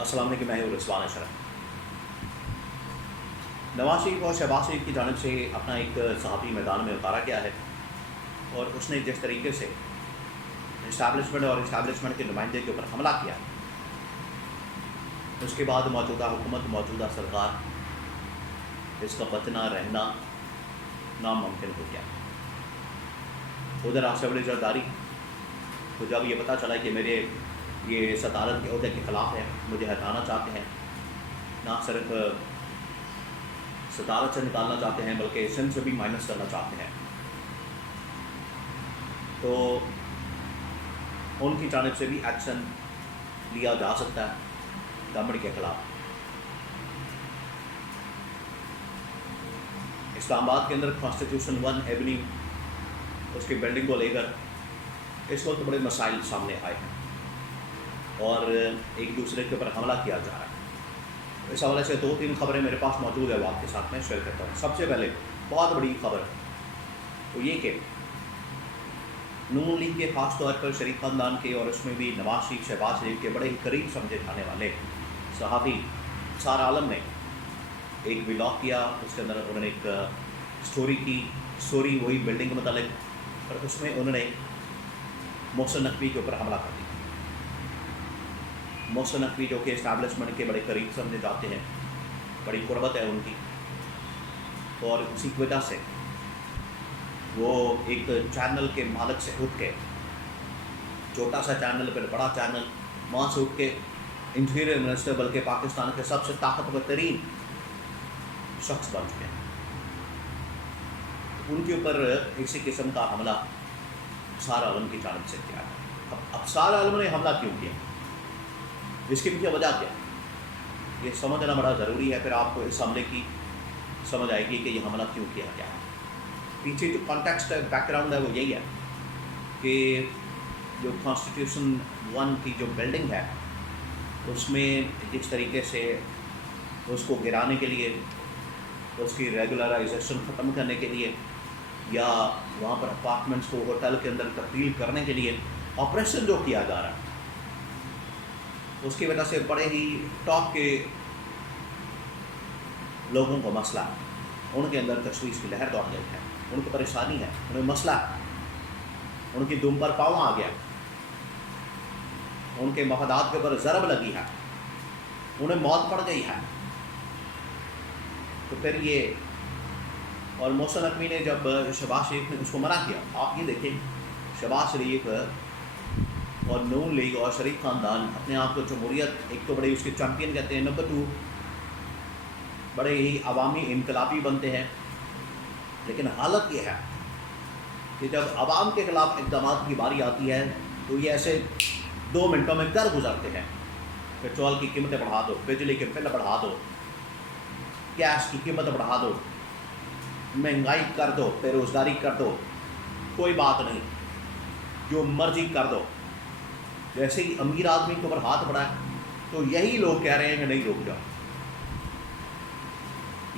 अस्सलाम वालेकुम, मैं हूं रिजवान अशरफ। नवाज शरीफ और शहबाज शरीफ की जानिब से अपना एक सहाफ़ी मैदान में उतारा गया है और उसने जिस तरीके से इस्टेब्लिशमेंट और इस्टेब्लिशमेंट के नुमाइंदे के ऊपर हमला किया, उसके बाद मौजूदा हुकूमत, मौजूदा सरकार, इसका बचना रहना नामुमकिन हो गया। उधर आसिफ अली जरदारी तो जब ये पता चला कि मेरे ये सदारत के ओहदे के ख़िलाफ़ है, मुझे हटाना चाहते हैं, ना सिर्फ सदारत से निकालना चाहते हैं बल्कि सिंध से भी माइनस करना चाहते हैं, तो उनकी जानिब से भी एक्शन लिया जा सकता है गवर्नमेंट के ख़िलाफ़। इस्लामाबाद के अंदर कॉन्स्टिट्यूशन 1 एवेन्यू, उसकी बिल्डिंग को लेकर इस वक्त बड़े मसाइल सामने आए हैं और एक दूसरे के ऊपर हमला किया जा रहा है। इस हवाले से 2-3 खबरें मेरे पास मौजूद है, वो आपके साथ में शेयर करता हूँ। सबसे पहले बहुत बड़ी खबर तो ये कि नून लीग के ख़ास तौर पर शरीफ ख़ानदान के और उसमें भी नवाज शरीफ, शहबाज शरीफ के बड़े ही करीब समझे जाने वाले सहाफ़ी सार आलम ने एक व्लॉग किया। उसके अंदर उन्होंने एक स्टोरी वही बिल्डिंग के मतलब, और उसमें उन्होंने मोहसिन नकवी के ऊपर हमला कर दिया। मोहसिन नकवी जो कि इस्टेब्लिशमेंट के बड़े करीब समझे जाते हैं, बड़ी कुर्बत है उनकी, और उसी की वजह से वो एक चैनल के मालिक से उठ के, छोटा सा चैनल फिर बड़ा चैनल, वहाँ से उठ के इंटीरियर मिनिस्टर बल्कि पाकिस्तान के सबसे ताकतवर तरीन शख्स बन चुके हैं। उनके ऊपर इसी किस्म का हमला सार आलम की जानिब से किया है। अब सार आलम ने हमला क्यों किया, इसके पीछे वजह क्या, ये समझना बड़ा ज़रूरी है। फिर आपको इस हमले की समझ आएगी कि ये हमला क्यों किया गया है। पीछे जो कॉन्टेक्स्ट है, बैकग्राउंड है, वो यही है कि जो कॉन्स्टिट्यूशन 1 की जो बिल्डिंग है, उसमें जिस तरीके से उसको गिराने के लिए, उसकी रेगुलराइजेशन ख़त्म करने के लिए, या वहाँ पर अपार्टमेंट्स को होटल के अंदर तब्दील करने के लिए ऑपरेशन जो किया जा रहा है, उसकी वजह से बड़े ही टॉप के लोगों को मसला है, उनके अंदर तशवीश की लहर दौड़ गई है, उनको परेशानी है, उन्हें मसला है, उनकी दुम पर पाँव आ गया, उनके मफादात के ऊपर ज़रब लगी है, उन्हें मौत पड़ गई है। तो फिर ये, और मोहसिन नकवी ने जब शहबाज शरीफ ने उसको मना किया, आप ये देखें, शहबाज शरीफ और नून लीग और शरीफ ख़ानदान अपने आप को जमहूरियत एक तो बड़े उसके चैम्पियन कहते हैं, नंबर 2 बड़े ही अवामी इनकलाबी बनते हैं। लेकिन हालत ये है कि जब अवाम के ख़िलाफ़ इक़दामात की बारी आती है तो ये ऐसे 2 मिनटों में कर गुजरते हैं। पेट्रोल की कीमतें बढ़ा दो, बिजली के बिल बढ़ा दो, गैस की कीमत बढ़ा दो, महंगाई कर दो, बेरोज़गारी कर दो, कोई बात नहीं, जो मर्जी कर दो। जैसे ही अमीर आदमी के ऊपर हाथ बढ़ाए तो यही लोग कह रहे हैं कि नहीं, रुक जाओ।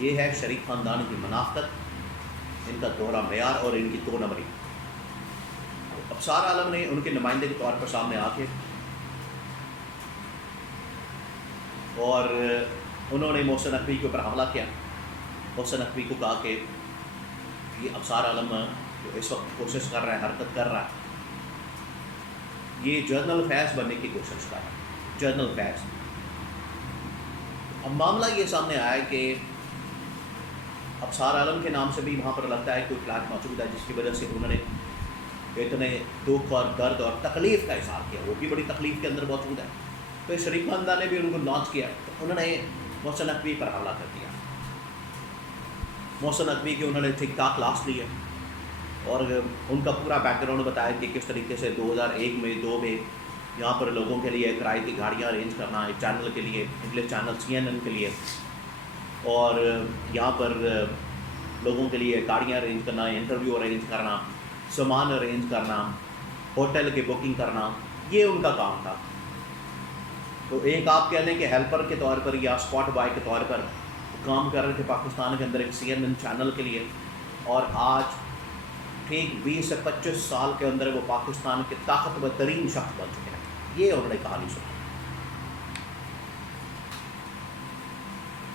ये है शरीफ ख़ानदान की मनाफ़त, इनका दोहरा मेयार और इनकी 2 नंबरी। अब सार आलम ने उनके नुमाइंदे के तौर पर सामने आके और उन्होंने मोहसिन नकवी के ऊपर हमला किया। मोहसिन नकवी को कहा कि ये अब सार आलम जो इस वक्त कोशिश कर रहा है, हरकत कर रहा है, ये जर्नल फैज़ बनने की कोशिश कर रहा है, जर्नल फैज़। अब मामला ये सामने आया है कि अब सार आलम के नाम से भी वहाँ पर लगता है कोई फ्लैट मौजूद है, जिसकी वजह से उन्होंने इतने दुख और दर्द और तकलीफ़ का इज़हार किया, वो भी बड़ी तकलीफ़ के अंदर मौजूद है। तो शरीफ ख़ानदान ने भी उनको लॉन्च किया, तो उन्होंने मोहसिन नकवी पर हमला कर दिया। मोहसिन नकवी की उन्होंने ठीक ठाक क्लास ली है और उनका पूरा बैकग्राउंड बताया कि किस तरीके से 2001 में 2 में यहाँ पर लोगों के लिए किराए की गाड़ियाँ अरेंज करना, एक चैनल के लिए, इंग्लिश चैनल CNN के लिए, और यहाँ पर लोगों के लिए गाड़ियाँ अरेंज करना, इंटरव्यू अरेंज करना, सामान अरेंज करना, होटल की बुकिंग करना, ये उनका काम था। तो एक आप कह लें कि हेल्पर के तौर पर या स्पॉट बॉय के तौर पर काम कर रहे थे पाकिस्तान के अंदर एक CNN चैनल के लिए, और आज ठीक 20 से 25 साल के अंदर वो पाकिस्तान के ताकतवर तरीन शख्स बन चुके हैं। ये उन्होंने कहानी सुनी।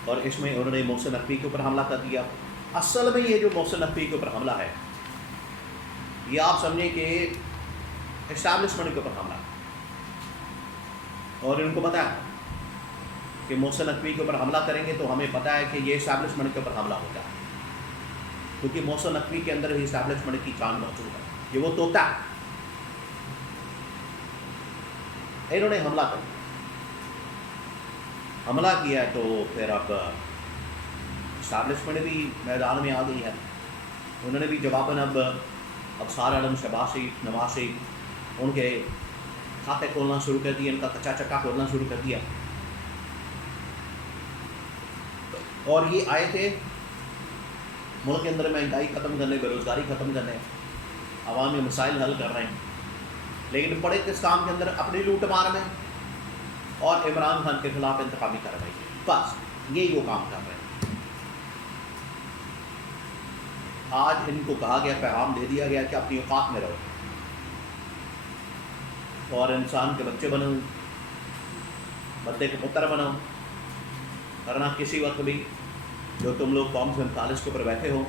اور اس میں انہوں نے محسن نقوی کے اوپر حملہ کر دیا. اصل میں یہ جو محسن نقوی کے اوپر حملہ ہے یہ آپ سمجھیں کہ اسٹیبلشمنٹ کے اوپر حملہ ہے. اور ان کو پتہ ہے کہ محسن نقوی کے اوپر حملہ کریں گے تو ہمیں پتہ ہے کہ یہ اسٹیبلشمنٹ کے اوپر حملہ ہوتا ہے، کیونکہ محسن نقوی کے اندر ہی اسٹیبلشمنٹ کی چاند موجود ہے. یہ وہ طوطا ہے. انہوں نے حملہ کیا ہے تو پھر اب اسٹیبلشمنٹ بھی میدان میں آ گئی ہے. انہوں نے بھی جواباً اب ابصار عالم، شہباز شریف، نواز شریف ان کے کھاتے کھولنا شروع کر دیے، ان کا کچا چکا کھولنا شروع کر دیا. اور یہ آئے تھے ملک کے اندر مہنگائی ختم کرنے، بے روزگاری ختم کرنے، عوامی مسائل حل کر رہے ہیں، لیکن بڑے کام کے اندر اپنی لوٹ مار میں اور عمران خان کے خلاف انتخابی کارروائی. بس یہی وہ کام کر رہے ہیں. آج ان کو کہا گیا، پیغام دے دیا گیا کہ اپنی اوقات میں رہو اور انسان کے بچے بنو، بندے کے پتر بنو، ورنہ کسی وقت بھی جو تم لوگ قوم 47 کے اوپر بیٹھے ہو،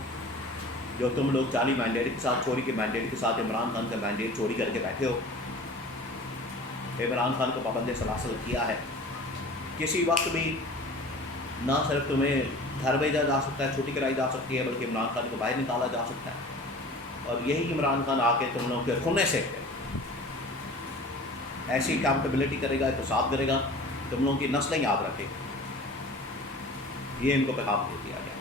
جو تم لوگ جعلی مینڈیٹ کے ساتھ، چوری کے مینڈیٹ کے ساتھ عمران خان کا مینڈیٹ چوری کر کے بیٹھے ہو، عمران خان کو پابند سلاسل کیا ہے، کسی وقت بھی نہ صرف تمہیں گھر بھیجا جا سکتا ہے، چھٹی کرائی جا سکتی ہے، بلکہ عمران خان کو باہر نکالا جا سکتا ہے. اور یہی عمران خان آ کے تم لوگوں کے کھنے سے ایسی اکاؤنٹیبلٹی کرے گا، احتساب کرے گا، تم لوگوں کی نسلیں یاد رکھے. یہ ان کو پیغام دے دیا گیا.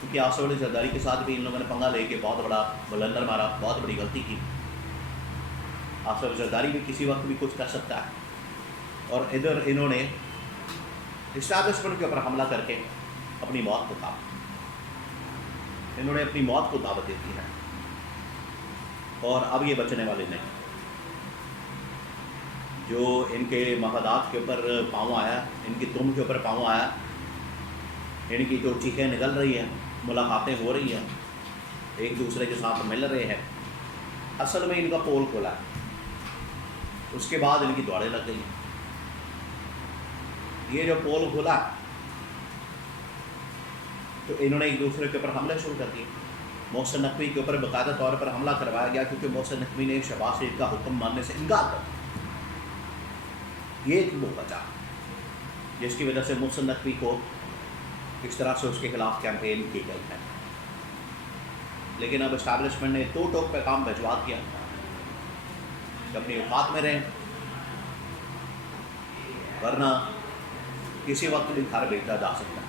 کیونکہ آصف علی زرداری کے ساتھ بھی ان لوگوں نے پنگا لے کے بہت بڑا بلندر مارا، بہت بڑی غلطی کی. آصف علی زرداری بھی کسی وقت بھی کچھ کر سکتا ہے. اور ادھر انہوں نے اسٹیبلشمنٹ کے اوپر حملہ کر کے اپنی موت کو انہوں نے اپنی موت کو دعوت دے دی ہے. اور اب یہ بچنے والے نہیں. جو ان کے مفادات کے اوپر پاؤں آیا، ان کی تم کے اوپر پاؤں آیا، ان کی جو چیخیں نکل رہی ہیں، ملاقاتیں ہو رہی ہیں، ایک دوسرے کے ساتھ مل رہے ہیں، اصل میں ان کا پول کھولا ہے. اس کے بعد ان کی دوڑیں لگ گئی. یہ جو پول کھولا تو انہوں نے ایک دوسرے کے اوپر حملے شروع کر دیے. محسن نقوی کے اوپر باقاعدہ طور پر حملہ کروایا گیا کیونکہ محسن نقوی نے شہباز شریف کا حکم ماننے سے انکار کر دیا. یہ ایک وہ وجہ جس کی وجہ سے محسن نقوی کو اس طرح سے اس کے خلاف کیمپین کی گئی ہے. لیکن اب اسٹیبلشمنٹ نے دو ٹوک پیغام بھجوا دیا کہ اپنی اوقات میں رہیں، ورنہ کسی وقت بھی گھر بھیجا جا سکتا ہے.